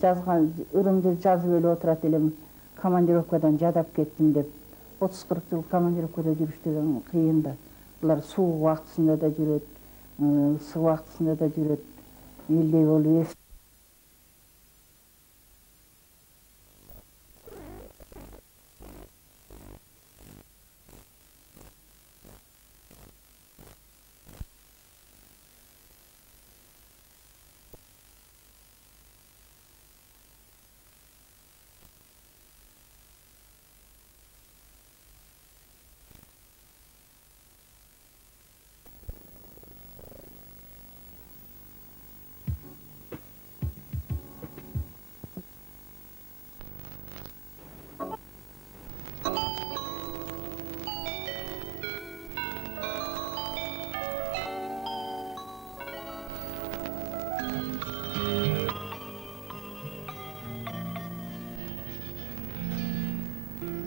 жазган ырымды жазып эле отурат элем, командировкадан жадап кеттим деп. 30-40 жыл командировкада жүрүш деген кыйын да. Булар суук убактысында да жүрөт, ысык убактысында да жүрөт. Элдей болуп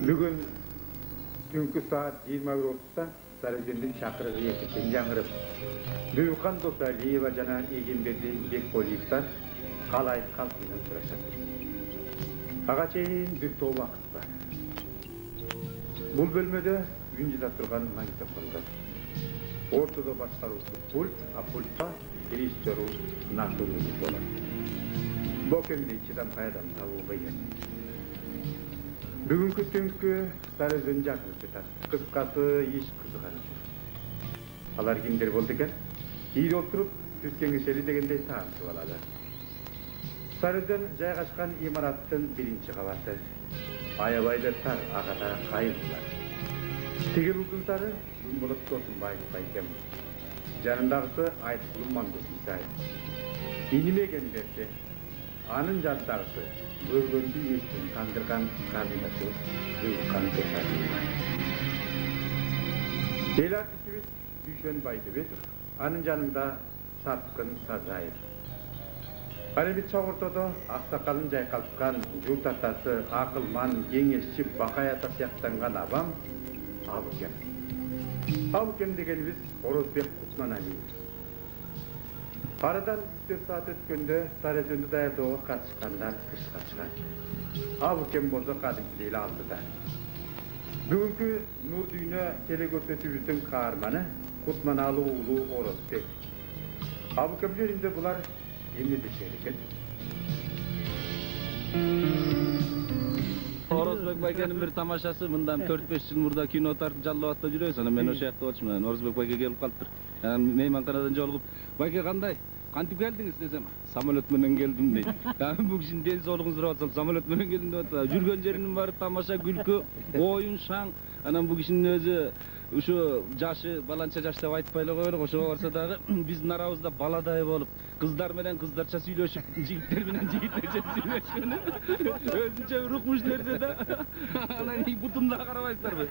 Бүгін түнкі саат 21:30-та Сарыөзендин шакырыгы эсиктен жаңырып, Бүйүкхан Досалиева жана Эгемберди Бекболиевдер калай калпынан сурашат. Ага чейин бир топ убакыт бар. Бул бөлмөдө үнжүдө турган магнитофондор. Ортодо башкаруучу пульт, а пультта режиссеру Насырулов болот. Бокемди чыдам кайдан табуу кыйын. Бүгүнкү түнкү Сарыөзөн жакын жатат. Кыскасы иш кызыганы жүр. Алар кимдер болду экен? Ийри отуруп, түз кеңешели дегендей таанышып алады. Сарыөзөн жайгашкан имараттын 1-кабаты. Аябайда тар, агада кайылгылар. Тигил узунтары Думбулут Досунбаев байкем. Жанындагысы Айткулум Мамбет Исаев. Инимегендерде анын жандагысы өргөндү эстин кандырган карындашы Бүйүкхан Досалиева. Эл артистибиз Дүйшөн Байдыбеков, анын жанында Саткын Сажаев. Арабит чогортодо аксакалын жайкалткан журт атасы, акылман, кеңешчи Бакай ата сыяктанган абам Абыкем. Абыкем дегенибиз Орозбек Кутманалиев. Aradan 3 saat ötkönde Sarajevo'da dayadığı kaçkanlar kışka çıkar. Abıkem boza kadınkiyle aldı da. Bugünkü Nur Dünya Telegötüsübüzün kahramanı Kutmanalı oğlu Orozbek. Abıkemlerinde bular yeni dişeriken. Orozbek Bayke'nin bir tamaşası bundan 4-5 yıl burada kino tartı Jallovat'ta жүрөйсүн. Men oşa yakta bolчумун. Orozbek Bayke kelip kalıptır. Yani meymankanadan jolугуп, Bayke kanday? Kantip geldiniz desem, samolyot menен geldim deydi. Yani bu kişinin deniz oğluğunu sırap atsam, samolyot menен geldim deydi. Жүргөн жерinin var, tamaşa, gülkü, oyun, şan. Anam bu kişinin özü, şu jaşı, balança jaş dep aytpay эле коелук, ошого барса дагы биздин арабызда баладай болуп, кыздар менен кыздарча сүйлөшүп, жигиттер менен жигиттерче сүйлөшкөнү өзүнчө бир укмуш нерсе да. Анан бутун да карабайсыздарбы?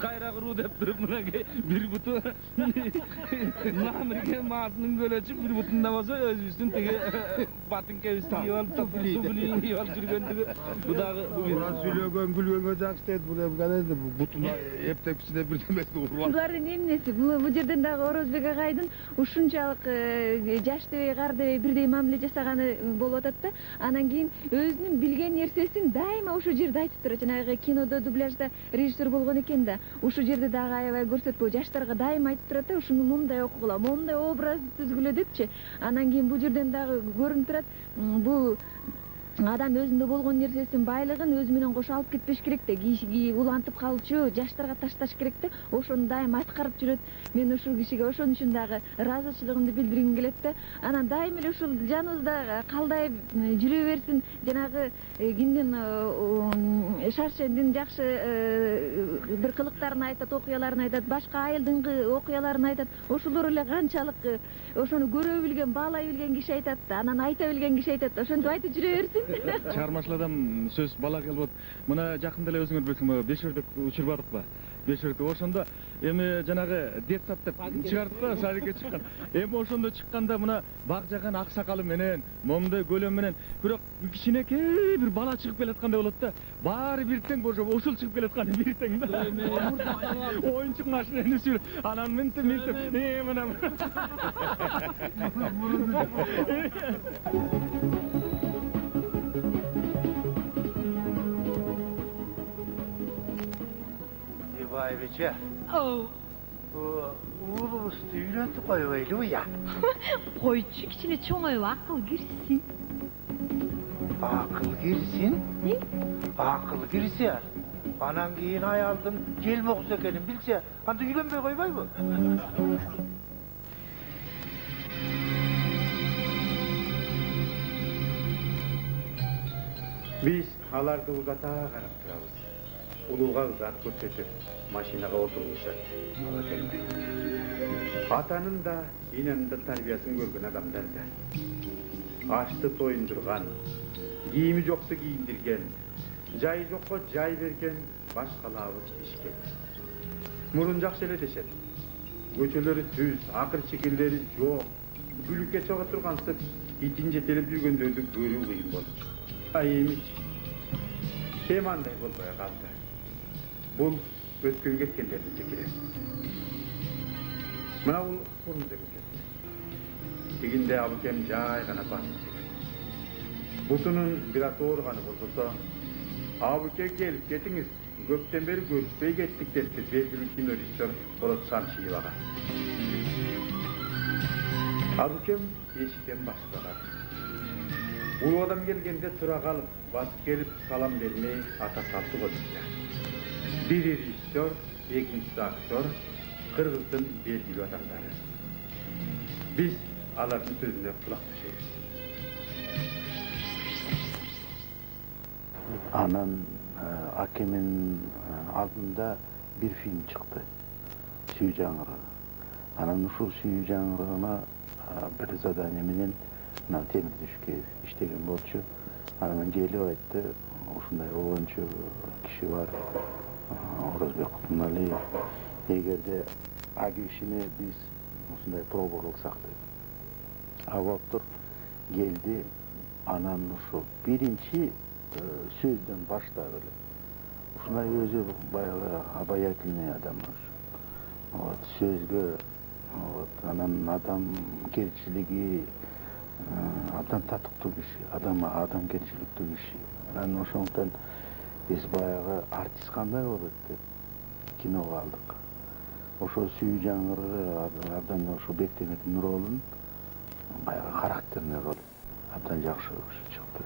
Кайра куруу деп туруп, мынакей бир буту намирге маасынын көлөчүп, бир бутунда болсо өзүбүздүн тиги батынкебизди кийип алып, туфлийин кийип алып жүргөндүгү. Бу дагы бүгүн сүйлөгөн, күлгөнгө жакшы дейт. Бул эми кандай бутуна эптеп кичине бирдемеси уруп. Булардын эмнеси? Бул жерден дагы Орозбек агайдын ушунчалык жаш дебей, кар дебей бирдей мамиле жасаганы болуп атат да. Анан кийин өзүнүн билген нерсесин дайыма ошол жерде айтып турат. Жанагы кинодо дубляжда режиссер болгон экен да. Ушул жерде дагы аябай көрсөтпөө, жаштарга дайыма айтып турат да, ушуну мындай окугула, мындай образ түзгүлө депчи. Анан кийин бул жерден дагы көрүнүп турат. Бул адам өзүндө болгон нерсесин, байлыгын өзү менен кошо алып кетпеш керек да. Кишиги улантып калчу, жаштарга ташташ керек да. Ошону дайыма аткарып жүрөт. Мен ушул кишиге ошон үчүн дагы ыраазычылыгымды билдиргим келет да. Анан дайым эле ушул жаныбызда калдай жүрө берсин. Жанагы кимдин Шаршендин жакшы бир кылыктарын айтат, окуяларын айтат, башка айылдын окуяларын айтат. Ошолор эле канчалык ошону көрө билген, баалай билген киши айтат, анан айта билген киши айтат. Ошентип айтып жүрө берсин. Чыгармачыл адам сөз бала келип, мына жакында эле өзүңөр билесиңби, Бешөрдүк учурбадыкпы? Бешөрдүк ошондо эми жанагы детсад деп чыгардык да, садикке чыккан. Эми ошондо чыкканда мына бак жаган ак сакалы менен, момундай көлөм менен, бирок кичинекей бир бала чыгып келаткандай болот да. Баары бир тең болчу, ушул чыгып келатканы бир тең да. Оюнчук машинаны сүрүп, анан минтип, мына Aybeçe. Uğurluğustu yürütü koyuyordu ya. Koyçuk içine çoğmayı akıl girsin. Akıl girsin? Ne? Akıl girsin. Anan giyin ayaldın, gelmek ekenim bilse, anda yürünmeye koymay mı? Biz alarda uzata qarab turabız. Uluğa uzat көрсөтүп, машинаға отырғызышат. Ала келмей. Атанын да, ененин да тарбиясын көргөн адамдар да. Ашты тойындырған, кийими жоқты кийиндирген, жай жоққа жай берген башкалабыз ишкен. Мурун жакшы эле дешет. Көчөлөрү түз, акыр чекелери жок. Бүлүккө чыга тургансып, итин жетелеп жүргөндөрдү көрүү кыйын болчу. Эмич, кем андай болбой калды. Бул өткөн кеткендердин пикири. Мына бул форумда көчөсү. Тигинде абыкем жай гана басып келет. Бутунун бир аз оорганы болбосо, абыке келип кетиңиз, көптөн бери көрүшпөй кеттик депти белгилүү кинорежиссер Болот Шамшиевага. Абыкем эшиктен башлаган. Улуу адам келгенде тура калып, басып келип салам бермей ата салты коюпту. Бир режиссер, экинчиси актер, кыргыздын белгилүү адамдары. Биз алардын сөзүнө кулак түшөбүз. Анан акемин алдында бир фильм чыкты. Сүйүү жаңырыгы. Анан ушул сүйүү жаңырыгына бир задание менен мына темир түшкө иштеген болчу. Анан келип айтты, ушундай болгончу киши бар. Оразбек Кутманалиев. Эгерде ал кишини биз ушундай проба кылсак деп. Абаптыр келди. Анан ушу биринчи сөздөн баштап эле. Ушундай өзү баягы обаятельный адам. Вот сөзгө, вот анан адам керчилиги абдан татыктуу киши, адамгерчиликтүү киши. Анан ошондон биз баягы артист кандай болот деп киного алдык. Ошо сүйүү жаңырыгы абдан ошо Бектемирдин ролун баягы характерный роль абдан жакшы чыкты.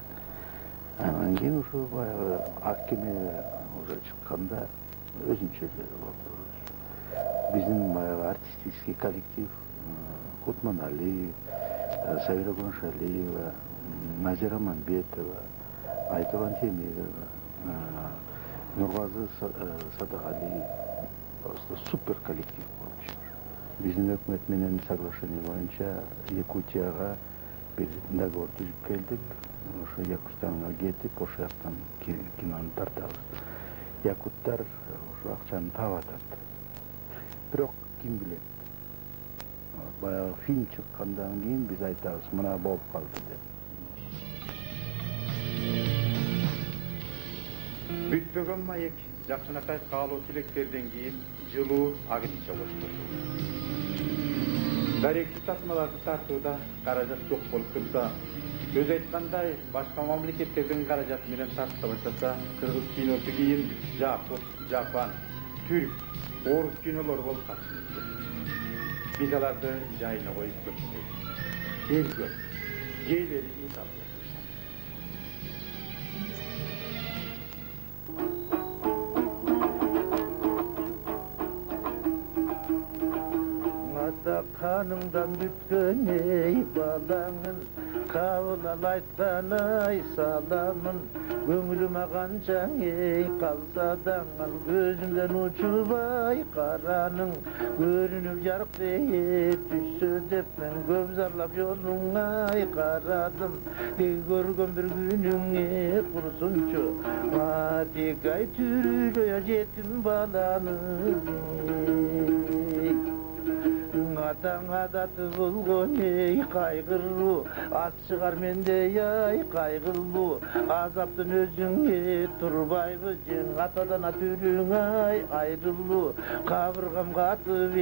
Анан кийин ошо баягы акеме уже чыкканда өзүнчө болду. Биздин баягы артистический коллектив Кутманалиев, Сабира Гоншалиева, Назира Манбетова, Айтуран Темирова, Нурбазы Садыгалиев. Просто супер коллектив болчу. Биздин өкмөт менен соглашение боюнча Якутияга бир договор түзүп келдик. Ошо Якутстанга кетип, ошол жактан кинону тартабыз. Якуттар ошо акчаны таап атат. Бирок ким билет? Баягы фильм чыккандан кийин биз айтабыз, мына болуп калды деп. Бүтпөгөн маек жакшынакай каалоо тилектерден кийин жылуу агынча коштурду. Даректүү тасмаларды тартууда каражат жок болуп турса, өз айткандай башка мамлекеттердин каражаты менен тартыла баштаса, кыргыз киносу кийин Жапон, Жапан, Түрк, орус кинолору болуп калышы мүмкүн. Биз аларды жайына коюп көрсөтөбүз. Элгөр, жээлери исап. Kanımdan bütkön ey balağın, kavlal aytkan ay salamın. Göңülüme kancan ey kalsadan, gözümden uçup ay karanın. Görünüp yarık deyip düşsö dep men köp zarlap yoluna ay karadım. Görgön bir günüňe kursunçu, atik ay türüle jetim balany. Атаң адаты болгон ей кайгыруу, ат чыгар менде ай кайгылуу. Азаптын өзүңө турбайбы жең, атадан ат үрүң ай айрылуу. Кабыргам катып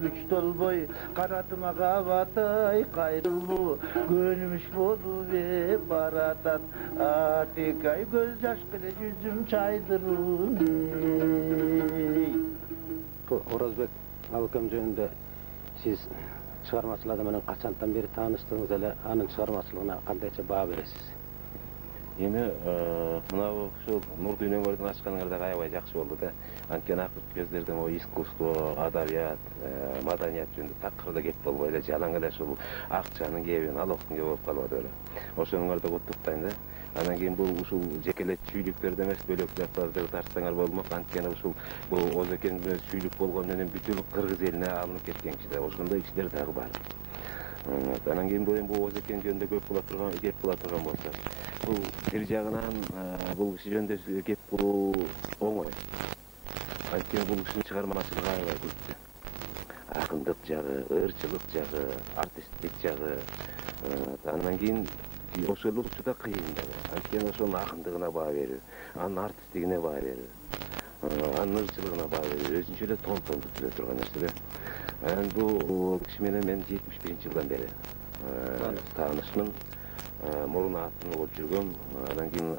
күч толбой, канатыма кабат ай кайрылуу. Көнүмүш болуп баратат, атек ай көз жаш келе жүзүм чайдыруу. Orazbek abakam жөнүндө siz çıkarmaçılarda менен kaçandan beri tanıştığınız ele anın çıkarmaçılığına kandayça bağ beresiz? Эми мынау ушул Нур Дүйнөңөрдүн ачканыңарда аябай жакшы болду да. Анткени акыркы кездерде могу искусство, адабият, маданият жөнүндө такыр да кеп болбой эле, жалаң эле ушул акчанын кебин, алоктун кеби болуп калып эле. Ошоңорду куттуктайм да. Анан кийин бул ушул жекеле чүйлүктөрдө эмес, бөлөк жактарды тартсаңар болмок. Анткени ушул бул Озекен менен чүйлүк болгон менен бүтүн Кыргыз элине алынып кеткен кишилер. Ошондой кишилер дагы бар. Анан кийин бул Озекен жөнүндө кеп кыла турган болсо, бул бир жагынан бул киши жөнүндө кеп куруу оңой. Анткени бул кишинин чыгармачылыгы аябай көптү. Акындык жагы, ырчылык жагы, артисттик жагы. Анан кийин ошол учурда кыйын дагы. Анткени ошонун акындыгына баа берүү, анын артисттигине баа берүү, анын ырчылыгына баа берүү, өзүнчө эле тон-тондук түзө турган нерсе да. Анан бул киши менен мен 71-жылдан бери таанышмын, мурун атын угуп жүргөм. Анан кийин